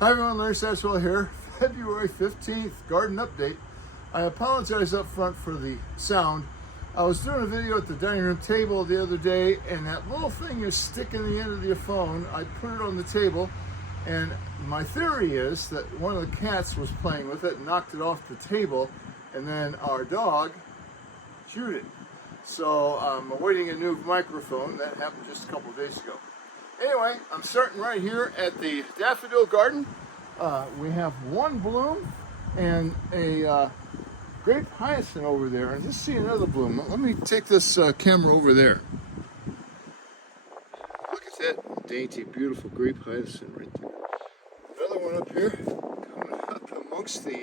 Hi everyone, Larry Satchwell here. February 15th, garden update. I apologize up front for the sound. I was doing a video at the dining room table the other day, and that little thing you stick in the end of your phone, I put it on the table, and my theory is that one of the cats was playing with it and knocked it off the table, and then our dog chewed it. So I'm awaiting a new microphone. That happened just a couple of days ago. Anyway, I'm starting right here at the daffodil garden. We have one bloom and a grape hyacinth over there. And just see another bloom. Let me take this camera over there. Look at that dainty, beautiful grape hyacinth right there. Another one up here, coming up amongst the,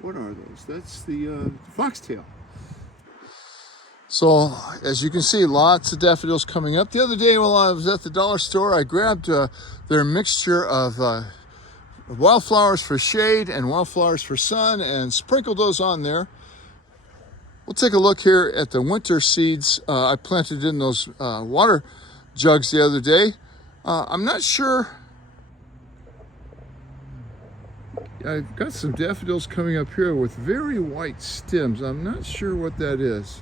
what are those? That's the foxtail. So, as you can see, lots of daffodils coming up. The other day while I was at the dollar store, I grabbed their mixture of wildflowers for shade and wildflowers for sun and sprinkled those on there. We'll take a look here at the winter seeds I planted in those water jugs the other day. I'm not sure. I've got some daffodils coming up here with very white stems. I'm not sure what that is.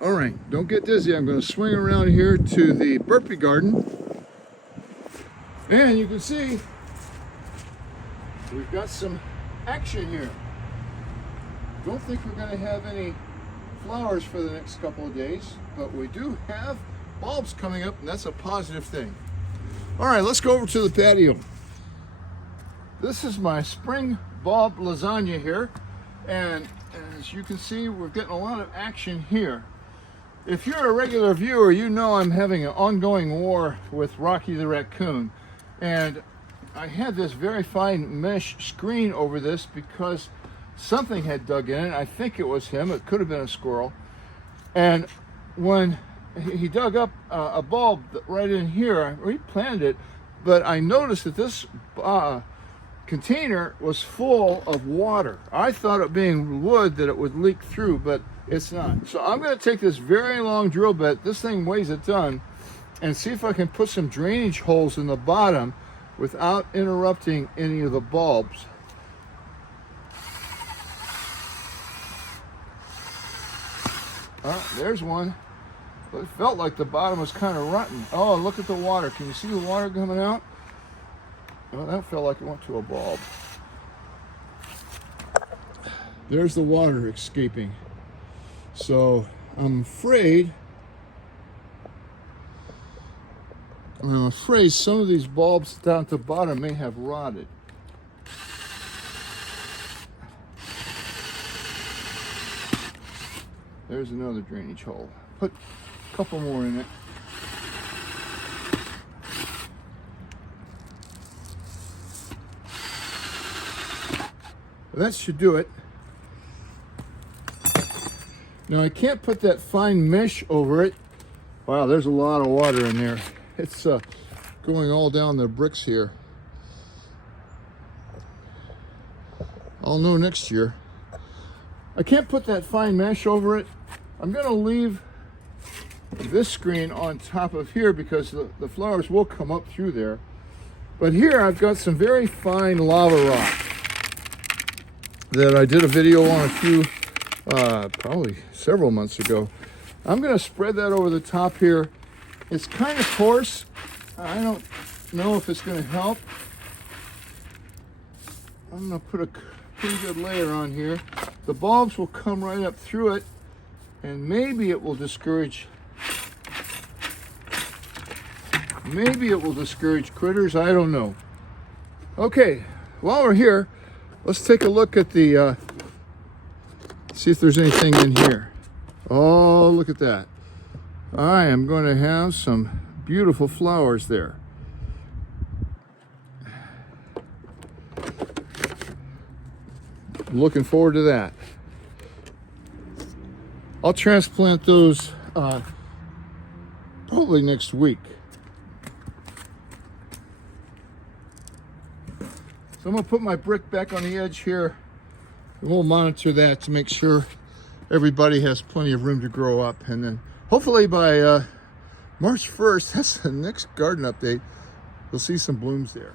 All right, don't get dizzy. I'm going to swing around here to the burpee garden. And you can see we've got some action here. Don't think we're going to have any flowers for the next couple of days, but we do have bulbs coming up, and that's a positive thing. All right, let's go over to the patio. This is my spring bulb lasagna here, and as you can see, we're getting a lot of action here. If you're a regular viewer, you know I'm having an ongoing war with Rocky the raccoon. And I had this very fine mesh screen over this because something had dug in it. I think it was him. It could have been a squirrel. And when he dug up a bulb right in here, I replanted it, but I noticed that this container was full of water. I thought it being wood that it would leak through, but it's not. So I'm going to take this very long drill bit, this thing weighs a ton, and see if I can put some drainage holes in the bottom without interrupting any of the bulbs. There's one. But it felt like the bottom was kind of rotten. Oh, look at the water. Can you see the water coming out? Oh, that felt like it went to a bulb. There's the water escaping. So I'm afraid some of these bulbs down at the bottom may have rotted. There's another drainage hole. Put a couple more in it. That should do it. Now I can't put that fine mesh over it. Wow, there's a lot of water in there. It's going all down the bricks here. I'll know next year. I can't put that fine mesh over it. I'm going to leave this screen on top of here because the flowers will come up through there. But here I've got some very fine lava rock that I did a video on a few, probably several months ago. I'm going to spread that over the top here. It's kind of coarse. I don't know if it's going to help. I'm going to put a pretty good layer on here. The bulbs will come right up through it, and maybe it will discourage critters. I don't know. Okay, while we're here, let's take a look at the, see if there's anything in here. Oh, look at that. I am going to have some beautiful flowers there. Looking forward to that. I'll transplant those probably next week. So I'm going to put my brick back on the edge here, and we'll monitor that to make sure everybody has plenty of room to grow up. And then hopefully by March 1st, that's the next garden update, you'll see some blooms there.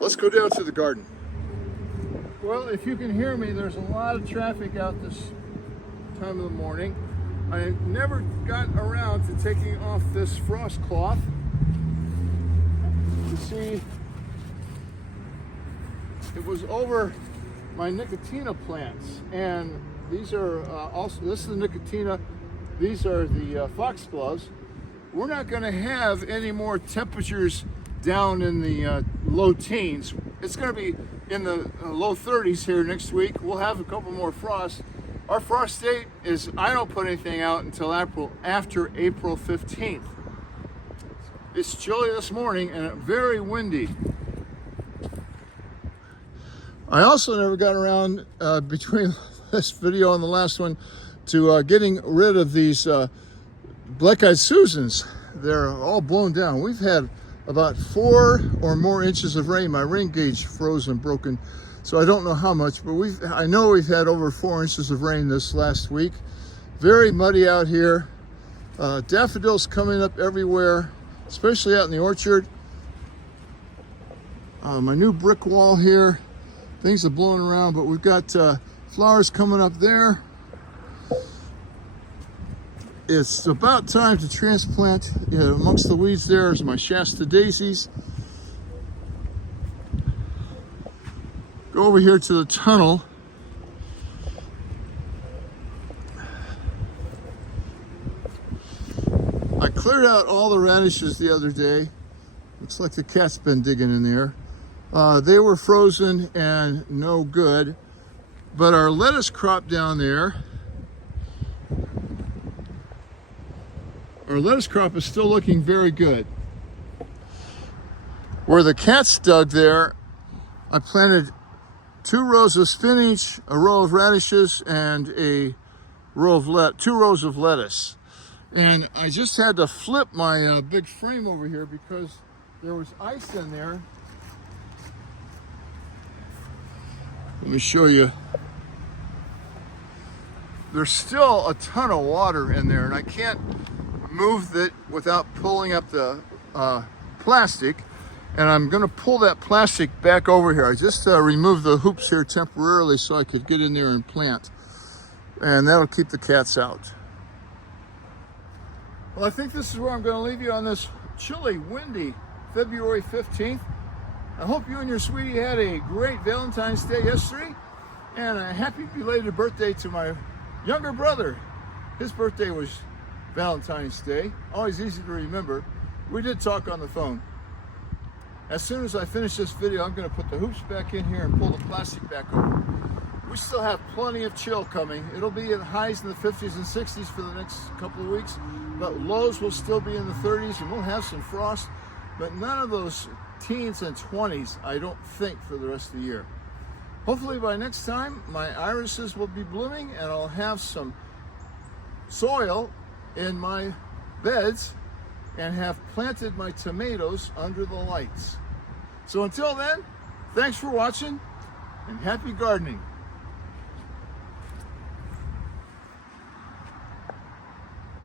Let's go down to the garden. Well, if you can hear me, there's a lot of traffic out this time of the morning. I never got around to taking off this frost cloth. You see, it was over my Nicotina plants, and these are also, this is the Nicotina, these are the foxgloves. We're not going to have any more temperatures down in the low teens. It's going to be in the low 30s here next week. We'll have a couple more frosts. Our frost date is, I don't put anything out until after April 15th. It's chilly this morning and very windy. I also never got around between this video and the last one to getting rid of these black-eyed Susans. They're all blown down. We've had about 4 or more inches of rain. My rain gauge froze and broken, so I don't know how much, but I know we've had over 4 inches of rain this last week. Very muddy out here. Daffodils coming up everywhere, especially out in the orchard. My new brick wall here, things are blowing around, but we've got flowers coming up there. It's about time to transplant. Amongst the weeds there is my Shasta daisies. Go over here to the tunnel. I cleared out all the radishes the other day. Looks like the cat's been digging in there. They were frozen and no good. But our lettuce crop down there, our lettuce crop is still looking very good. Where the cats dug there, I planted 2 rows of spinach, a row of radishes, and a row of 2 rows of lettuce. And I just had to flip my big frame over here because there was ice in there. Let me show you. There's still a ton of water in there, and I can't move it without pulling up the plastic. And I'm going to pull that plastic back over here. I just removed the hoops here temporarily so I could get in there and plant. And that'll keep the cats out. Well, I think this is where I'm going to leave you on this chilly, windy February 15th. I hope you and your sweetie had a great Valentine's Day yesterday, and a happy belated birthday to my younger brother. His birthday was Valentine's Day. Always easy to remember. We did talk on the phone. As soon as I finish this video, I'm going to put the hoops back in here and pull the plastic back over. We still have plenty of chill coming. It'll be in highs in the 50s and 60s for the next couple of weeks, but lows will still be in the 30s, and we'll have some frost, but none of those teens and 20s, I don't think, for the rest of the year. Hopefully by next time, my irises will be blooming, and I'll have some soil in my beds and have planted my tomatoes under the lights. So until then, thanks for watching and happy gardening.